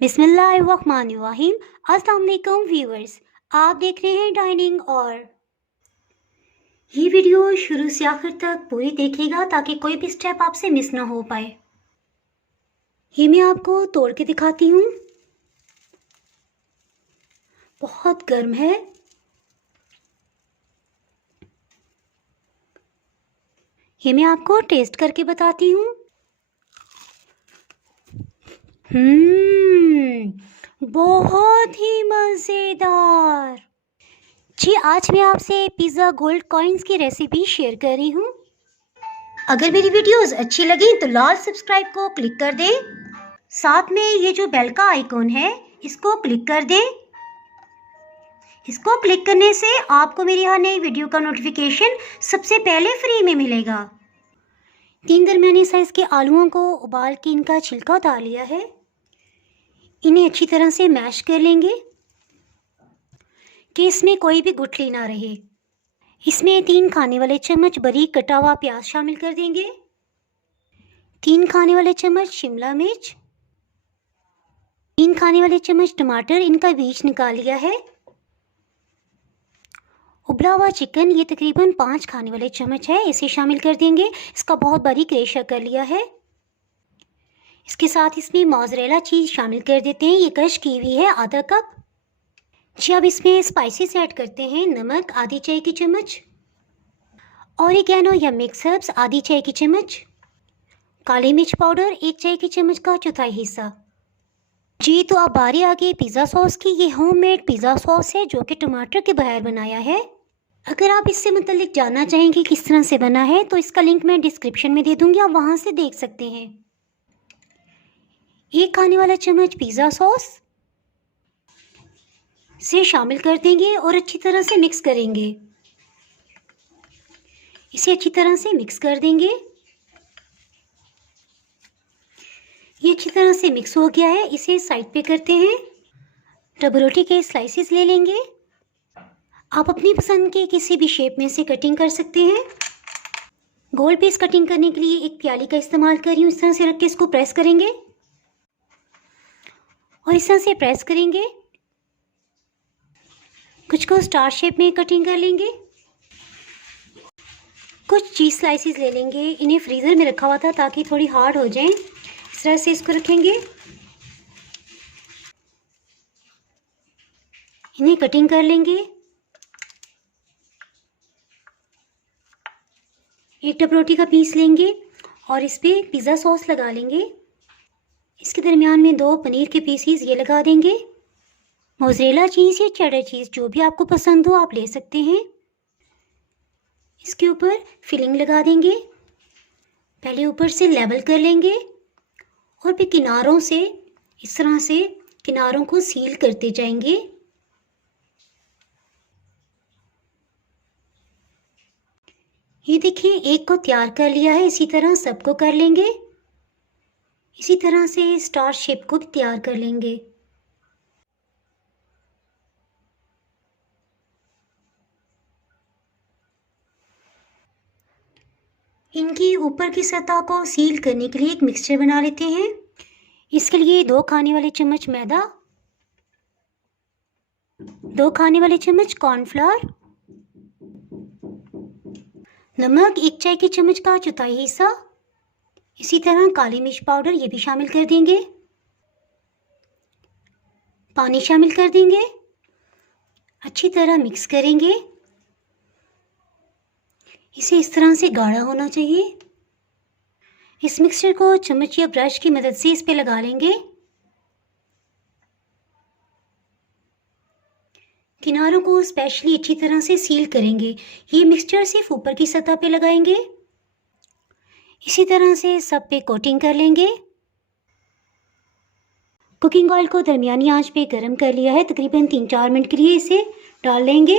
बिस्मिल्लाहिर्रहमानिर्रहीम। अस्सलाम वालेकुम व्यूअर्स, आप देख रहे हैं डाइनिंग और ये वीडियो शुरू से आखिर तक पूरी देखिएगा ताकि कोई भी स्टेप आपसे मिस ना हो पाए। ये मैं आपको तोड़ के दिखाती हूँ। बहुत गर्म है। ये मैं आपको टेस्ट करके बताती हूँ। बहुत ही मज़ेदार। जी, आज मैं आपसे पिज़्ज़ा गोल्ड कॉइन्स की रेसिपी शेयर कर रही हूँ। अगर मेरी वीडियोस अच्छी लगी तो लाल सब्सक्राइब को क्लिक कर दें। साथ में ये जो बेल का आइकॉन है इसको क्लिक कर दें। इसको क्लिक करने से आपको मेरी हर नई वीडियो का नोटिफिकेशन सबसे पहले फ्री में मिलेगा। 3 दरमियाने साइज के आलूओं को उबाल के इनका छिलका उतार लिया है। इन्हें अच्छी तरह से मैश कर लेंगे कि इसमें कोई भी गुठली ना रहे। इसमें 3 खाने वाले चम्मच बारीक कटा हुआ प्याज शामिल कर देंगे। 3 खाने वाले चम्मच शिमला मिर्च, 3 खाने वाले चम्मच टमाटर, इनका बीज निकाल लिया है। उबला हुआ चिकन, ये तकरीबन 5 खाने वाले चम्मच है, इसे शामिल कर देंगे। इसका बहुत बारीक रेशा कर लिया है। इसके साथ इसमें मोज़रेला चीज़ शामिल कर देते हैं, ये क्रश की हुई है आधा कप। जी, अब इसमें स्पाइसेस ऐड करते हैं। नमक आधी चाय की चम्मच, ऑरिगेनो या मिक्स हर्ब्स आधी चाय की चम्मच, काली मिर्च पाउडर 1 चाय की चम्मच का चौथाई हिस्सा। जी, तो अब बारी आ गई पिज़्ज़ा सॉस की। ये होममेड पिज़्ज़ा सॉस है जो कि टमाटर के बगैर बनाया है। अगर आप इससे मुतल्लिक जानना चाहेंगे किस तरह से बना है तो इसका लिंक मैं डिस्क्रिप्शन में दे दूंगी, आप वहाँ से देख सकते हैं। 1 खाने वाला चम्मच पिज़्ज़ा सॉस से शामिल कर देंगे और अच्छी तरह से मिक्स करेंगे। इसे अच्छी तरह से मिक्स कर देंगे। ये अच्छी तरह से मिक्स हो गया है, इसे साइड पे करते हैं। डबल रोटी के स्लाइसेस ले लेंगे। आप अपनी पसंद के किसी भी शेप में से कटिंग कर सकते हैं। गोल पीस कटिंग करने के लिए एक प्याली का इस्तेमाल कर रही हूँ। इस तरह से रख के इसको प्रेस करेंगे और इस तरह से प्रेस करेंगे। कुछ को स्टार शेप में कटिंग कर लेंगे। कुछ चीज़ स्लाइसेस ले लेंगे, इन्हें फ्रीज़र में रखा हुआ था ताकि थोड़ी हार्ड हो जाएं। इस तरह से इसको रखेंगे, इन्हें कटिंग कर लेंगे। एक डब रोटी का पीस लेंगे और इस पर पिज़्ज़ा सॉस लगा लेंगे। इसके दरमियान में 2 पनीर के पीसीस ये लगा देंगे। मोज़रेला चीज़ या चेडर चीज़ जो भी आपको पसंद हो आप ले सकते हैं। इसके ऊपर फिलिंग लगा देंगे। पहले ऊपर से लेवल कर लेंगे और फिर किनारों से इस तरह से किनारों को सील करते जाएंगे। ये देखिए, एक को तैयार कर लिया है। इसी तरह सबको कर लेंगे। इसी तरह से स्टार शेप को भी तैयार कर लेंगे। इनकी ऊपर की सतह को सील करने के लिए एक मिक्सचर बना लेते हैं। इसके लिए 2 खाने वाले चम्मच मैदा, 2 खाने वाले चम्मच कॉर्नफ्लावर, नमक 1 चाय की चम्मच का चौथाई हिस्सा, इसी तरह काली मिर्च पाउडर ये भी शामिल कर देंगे। पानी शामिल कर देंगे, अच्छी तरह मिक्स करेंगे। इसे इस तरह से गाढ़ा होना चाहिए। इस मिक्सचर को चम्मच या ब्रश की मदद से इस पे लगा लेंगे। किनारों को स्पेशली अच्छी तरह से सील करेंगे। ये मिक्सचर सिर्फ ऊपर की सतह पे लगाएंगे। इसी तरह से सब पे कोटिंग कर लेंगे। कुकिंग ऑयल को दरमियानी आंच पे गर्म कर लिया है। तकरीबन 3-4 मिनट के लिए इसे डाल लेंगे।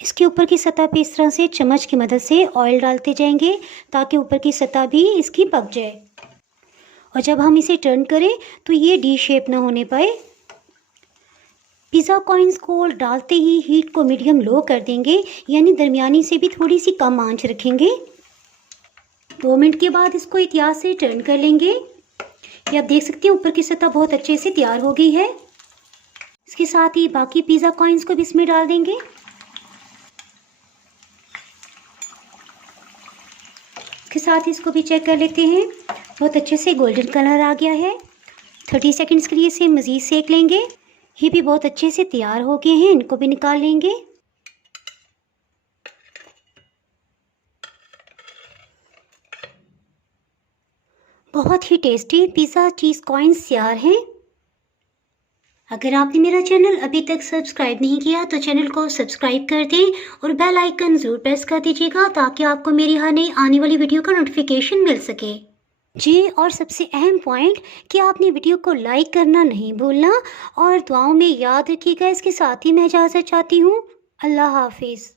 इसके ऊपर की सतह पे इस तरह से चम्मच की मदद से ऑयल डालते जाएंगे ताकि ऊपर की सतह भी इसकी पक जाए। और जब हम इसे टर्न करें तो ये डी शेप ना होने पाए। पिज़्ज़ा कॉइन्स को डालते ही हीट को मीडियम लो कर देंगे, यानी दरमियानी से भी थोड़ी सी कम आंच रखेंगे। 2 मिनट के बाद इसको एहतियात से टर्न कर लेंगे। ये आप देख सकते हैं ऊपर की सतह बहुत अच्छे से तैयार हो गई है। इसके साथ ही बाकी पिज़्ज़ा कॉइन्स को भी इसमें डाल देंगे। इसके साथ ही इसको भी चेक कर लेते हैं। बहुत अच्छे से गोल्डन कलर आ गया है। 30 सेकंड्स के लिए इसे मज़ीद सेक लेंगे। ये भी बहुत अच्छे से तैयार हो गए हैं, इनको भी निकाल लेंगे। बहुत ही टेस्टी पिज़्ज़ा चीज़ कॉइन्स तैयार हैं। अगर आपने मेरा चैनल अभी तक सब्सक्राइब नहीं किया तो चैनल को सब्सक्राइब कर दें और बेल आइकन ज़रूर प्रेस कर दीजिएगा ताकि आपको मेरी हर नई आने वाली वीडियो का नोटिफिकेशन मिल सके। जी, और सबसे अहम पॉइंट कि आपने वीडियो को लाइक करना नहीं भूलना और दुआओं में याद रखिएगा। इसके साथ ही मैं इजाज़त चाहती हूँ। अल्लाह हाफिज़।